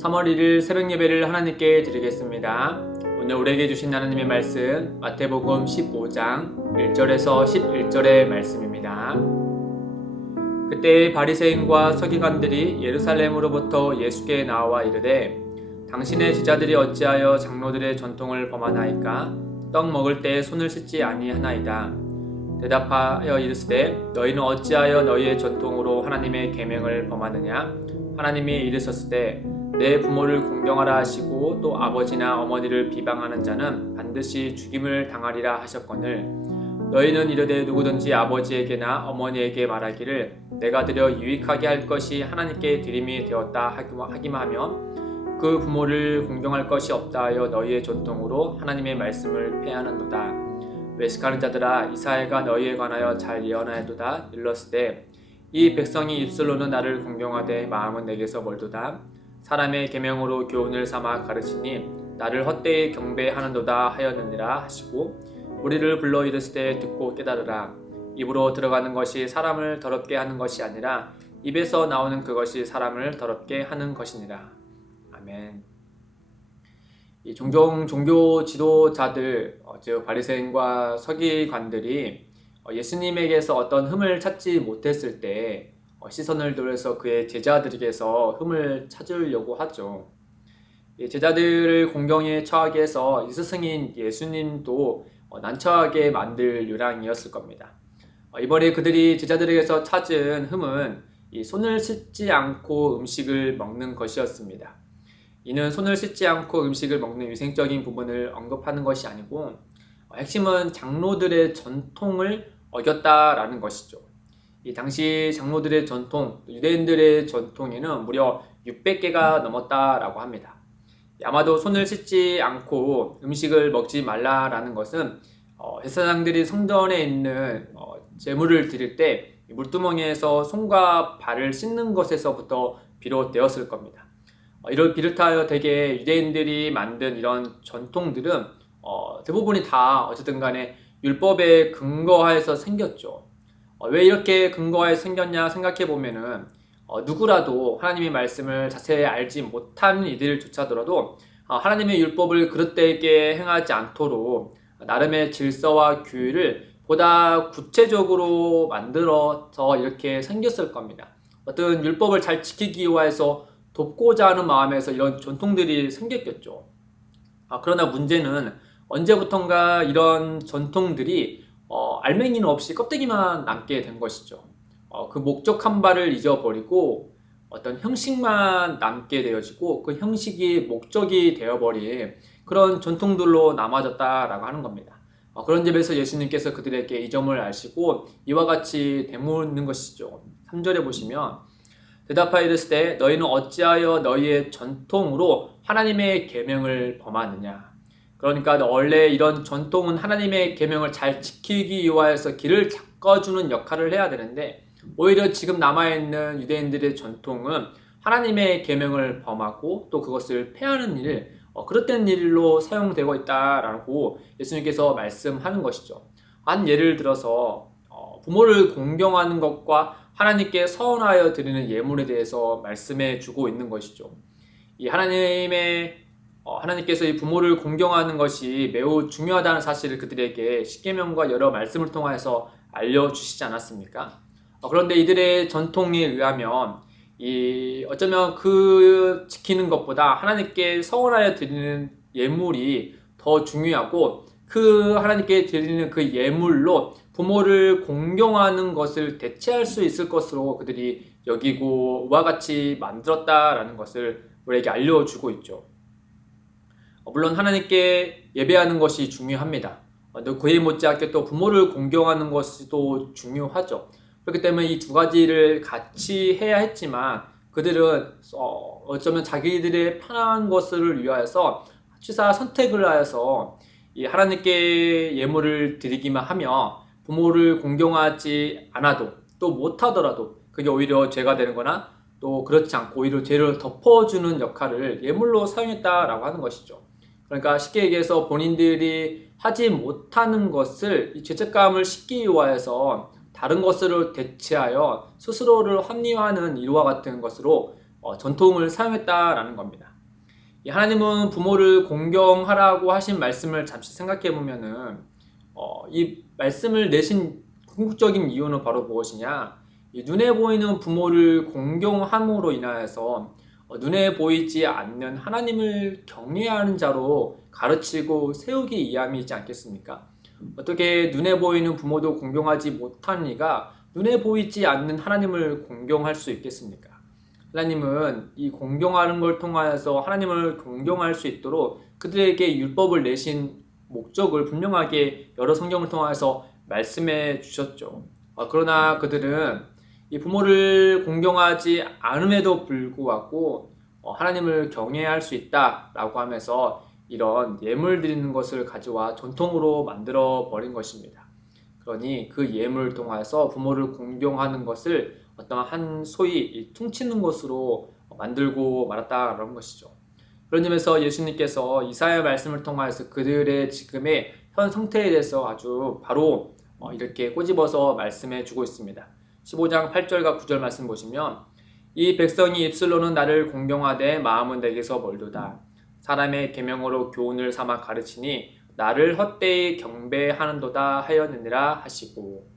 3월 1일 새벽 예배를 하나님께 드리겠습니다. 오늘 우리에게 주신 하나님의 말씀 마태복음 15장 1절에서 11절의 말씀입니다. 그때 바리새인과 서기관들이 예루살렘으로부터 예수께 나와 이르되 당신의 제자들이 어찌하여 장로들의 전통을 범하나이까? 떡 먹을 때 손을 씻지 아니하나이다. 대답하여 이르시되 너희는 어찌하여 너희의 전통으로 하나님의 계명을 범하느냐? 하나님이 이르셨으되 내 부모를 공경하라 하시고 또 아버지나 어머니를 비방하는 자는 반드시 죽임을 당하리라 하셨거늘 너희는 이르되 누구든지 아버지에게나 어머니에게 말하기를 내가 드려 유익하게 할 것이 하나님께 드림이 되었다 하기만 하면 그 부모를 공경할 것이 없다 하여 너희의 전통으로 하나님의 말씀을 폐하는도다. 외식하는 자들아 이사야가 너희에 관하여 잘 예언하였도다. 일렀으되 이 백성이 입술로는 나를 공경하되 마음은 내게서 멀도다. 사람의 계명으로 교훈을 삼아 가르치니 나를 헛되이 경배하는도다 하였느니라 하시고 우리를 불러 이르시되 듣고 깨달으라. 입으로 들어가는 것이 사람을 더럽게 하는 것이 아니라 입에서 나오는 그것이 사람을 더럽게 하는 것이니라. 아멘. 이 종종 종교 지도자들 즉 바리새인과 서기관들이 예수님에게서 어떤 흠을 찾지 못했을 때 시선을 돌려서 그의 제자들에게서 흠을 찾으려고 하죠. 제자들을 공경에 처하게 해서 이 스승인 예수님도 난처하게 만들 요량이었을 겁니다. 이번에 그들이 제자들에게서 찾은 흠은 이 손을 씻지 않고 음식을 먹는 것이었습니다. 이는 손을 씻지 않고 음식을 먹는 위생적인 부분을 언급하는 것이 아니고 핵심은 장로들의 전통을 어겼다라는 것이죠. 이 당시 장로들의 전통, 유대인들의 전통에는 무려 600개가 넘었다라고 합니다. 아마도 손을 씻지 않고 음식을 먹지 말라라는 것은 제사장들이 성전에 있는 제물을 드릴 때 물두멍에서 손과 발을 씻는 것에서부터 비롯되었을 겁니다. 이를 비롯하여 대개 유대인들이 만든 이런 전통들은 대부분이 다 어쨌든 간에 율법에 근거하여서 생겼죠. 왜 이렇게 근거하여서 생겼냐 생각해 보면은 누구라도 하나님의 말씀을 자세히 알지 못한 이들조차더라도 하나님의 율법을 그릇되게 행하지 않도록 나름의 질서와 규율을 보다 구체적으로 만들어서 이렇게 생겼을 겁니다. 어떤 율법을 잘 지키기 위해서 돕고자 하는 마음에서 이런 전통들이 생겼겠죠. 그러나 문제는 언제부턴가 이런 전통들이 알맹이는 없이 껍데기만 남게 된 것이죠. 그 목적한 바를 잊어버리고 어떤 형식만 남게 되어지고 그 형식이 목적이 되어버린 그런 전통들로 남아졌다라고 하는 겁니다. 그런 점에서 예수님께서 그들에게 이 점을 아시고 이와 같이 되묻는 것이죠. 3절에 보시면 대답하여 이르시되 너희는 어찌하여 너희의 전통으로 하나님의 계명을 범하느냐. 그러니까 원래 이런 전통은 하나님의 계명을 잘 지키기 위하여서 길을 닦아주는 역할을 해야 되는데 오히려 지금 남아있는 유대인들의 전통은 하나님의 계명을 범하고 또 그것을 폐하는 일, 그릇된 일로 사용되고 있다라고 예수님께서 말씀하는 것이죠. 한 예를 들어서 부모를 공경하는 것과 하나님께 서원하여 드리는 예물에 대해서 말씀해 주고 있는 것이죠. 이 하나님께서 이 부모를 공경하는 것이 매우 중요하다는 사실을 그들에게 십계명과 여러 말씀을 통해서 알려주시지 않았습니까? 그런데 이들의 전통에 의하면 어쩌면 그 지키는 것보다 하나님께 서원하여 드리는 예물이 더 중요하고 그 하나님께 드리는 그 예물로 부모를 공경하는 것을 대체할 수 있을 것으로 그들이 여기고 이와 같이 만들었다라는 것을 우리에게 알려주고 있죠. 물론 하나님께 예배하는 것이 중요합니다. 그에 못지않게 또 부모를 공경하는 것이 또 중요하죠. 그렇기 때문에 이 두 가지를 같이 해야 했지만 그들은 어쩌면 자기들의 편한 것을 위하여서 취사 선택을 하여서 이 하나님께 예물을 드리기만 하며 부모를 공경하지 않아도 또 못하더라도 그게 오히려 죄가 되는 거나 또 그렇지 않고 오히려 죄를 덮어주는 역할을 예물로 사용했다라고 하는 것이죠. 그러니까 쉽게 얘기해서 본인들이 하지 못하는 것을 이 죄책감을 씻기 위하여서 다른 것으로 대체하여 스스로를 합리화하는 이와 같은 것으로 전통을 사용했다라는 겁니다. 이 하나님은 부모를 공경하라고 하신 말씀을 잠시 생각해 보면은 이 말씀을 내신 궁극적인 이유는 바로 무엇이냐? 이 눈에 보이는 부모를 공경함으로 인하여서 눈에 보이지 않는 하나님을 경외하는 자로 가르치고 세우기 위함이 있지 않겠습니까? 어떻게 눈에 보이는 부모도 공경하지 못한 이가 눈에 보이지 않는 하나님을 공경할 수 있겠습니까? 하나님은 이 공경하는 걸 통하여서 하나님을 공경할 수 있도록 그들에게 율법을 내신 목적을 분명하게 여러 성경을 통해서 말씀해 주셨죠. 그러나 그들은 이 부모를 공경하지 않음에도 불구하고 하나님을 경외할 수 있다라고 하면서 이런 예물 드리는 것을 가져와 전통으로 만들어 버린 것입니다. 그러니 그 예물을 통해서 부모를 공경하는 것을 어떤 한 소위 퉁치는 것으로 만들고 말았다라는 것이죠. 그런 점에서 예수님께서 이사야 말씀을 통해서 그들의 지금의 현 상태에 대해서 아주 바로 이렇게 꼬집어서 말씀해 주고 있습니다. 15장 8절과 9절 말씀 보시면 이 백성이 입술로는 나를 공경하되 마음은 내게서 멀도다. 사람의 계명으로 교훈을 삼아 가르치니 나를 헛되이 경배하는도다 하였느니라 하시고,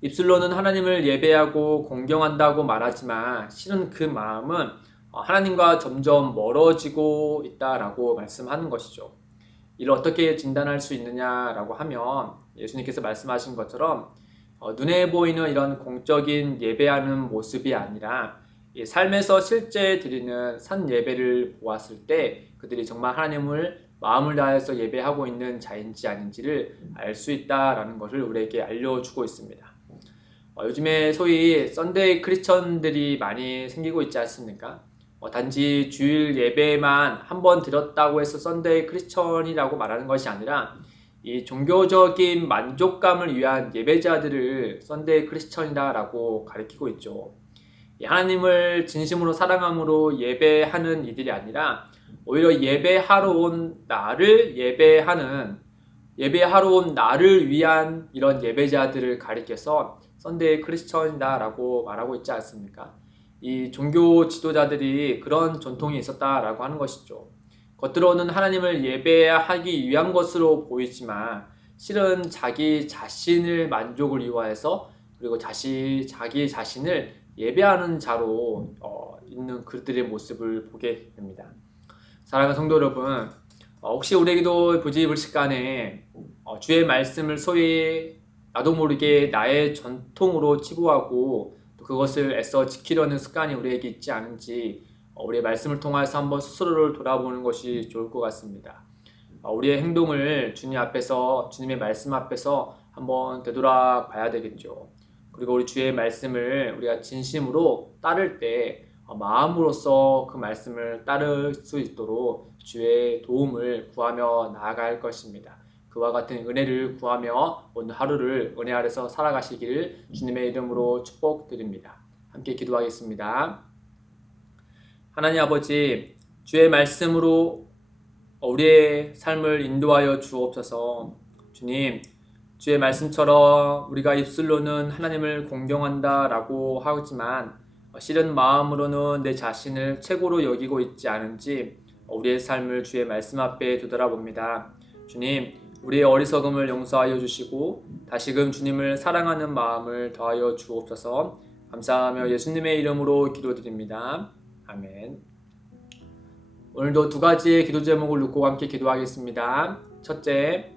입술로는 하나님을 예배하고 공경한다고 말하지만 실은 그 마음은 하나님과 점점 멀어지고 있다라고 말씀하는 것이죠. 이를 어떻게 진단할 수 있느냐라고 하면 예수님께서 말씀하신 것처럼 눈에 보이는 이런 공적인 예배하는 모습이 아니라 이 삶에서 실제 드리는 산 예배를 보았을 때 그들이 정말 하나님을 마음을 다해서 예배하고 있는 자인지 아닌지를 알 수 있다라는 것을 우리에게 알려주고 있습니다. 요즘에 소위 썬데이 크리스천들이 많이 생기고 있지 않습니까? 단지 주일 예배만 한 번 드렸다고 해서 썬데이 크리스천이라고 말하는 것이 아니라 이 종교적인 만족감을 위한 예배자들을 썬데이 크리스천이라고 가리키고 있죠. 하나님을 진심으로 사랑함으로 예배하는 이들이 아니라 오히려 예배하러 온 나를 위한 이런 예배자들을 가리켜서 썬데이 크리스천이다라고 말하고 있지 않습니까? 이 종교 지도자들이 그런 전통이 있었다라고 하는 것이죠. 겉으로는 하나님을 예배하기 위한 것으로 보이지만 실은 자기 자신을 만족을 위하여서 그리고 자기 자신을 예배하는 자로 있는 그들의 모습을 보게 됩니다. 사랑하는 성도 여러분, 혹시 우리에게도 부지불식간에 주의 말씀을 소위 나도 모르게 나의 전통으로 치부하고 또 그것을 애써 지키려는 습관이 우리에게 있지 않은지 우리의 말씀을 통해서 한번 스스로를 돌아보는 것이 좋을 것 같습니다. 우리의 행동을 주님의 말씀 앞에서 한번 되돌아봐야 되겠죠. 그리고 우리 주의 말씀을 우리가 진심으로 따를 때 마음으로써 그 말씀을 따를 수 있도록 주의 도움을 구하며 나아갈 것입니다. 그와 같은 은혜를 구하며 오늘 하루를 은혜 아래서 살아가시기를 주님의 이름으로 축복드립니다. 함께 기도하겠습니다. 하나님 아버지, 주의 말씀으로 우리의 삶을 인도하여 주옵소서. 주님, 주의 말씀처럼 우리가 입술로는 하나님을 공경한다라고 하지만 실은 마음으로는 내 자신을 최고로 여기고 있지 않은지 우리의 삶을 주의 말씀 앞에 되돌아봅니다. 주님, 우리의 어리석음을 용서하여 주시고 다시금 주님을 사랑하는 마음을 더하여 주옵소서. 감사하며 예수님의 이름으로 기도드립니다. 아멘. 오늘도 두 가지의 기도 제목을 놓고 함께 기도하겠습니다. 첫째,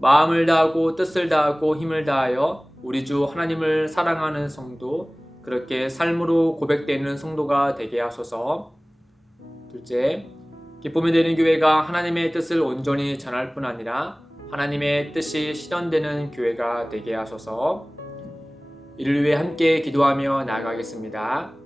마음을 다하고 뜻을 다하고 힘을 다하여 우리 주 하나님을 사랑하는 성도, 그렇게 삶으로 고백되는 성도가 되게 하소서. 둘째, 기쁨이 되는 교회가 하나님의 뜻을 온전히 전할 뿐 아니라 하나님의 뜻이 실현되는 교회가 되게 하소서. 이를 위해 함께 기도하며 나아가겠습니다.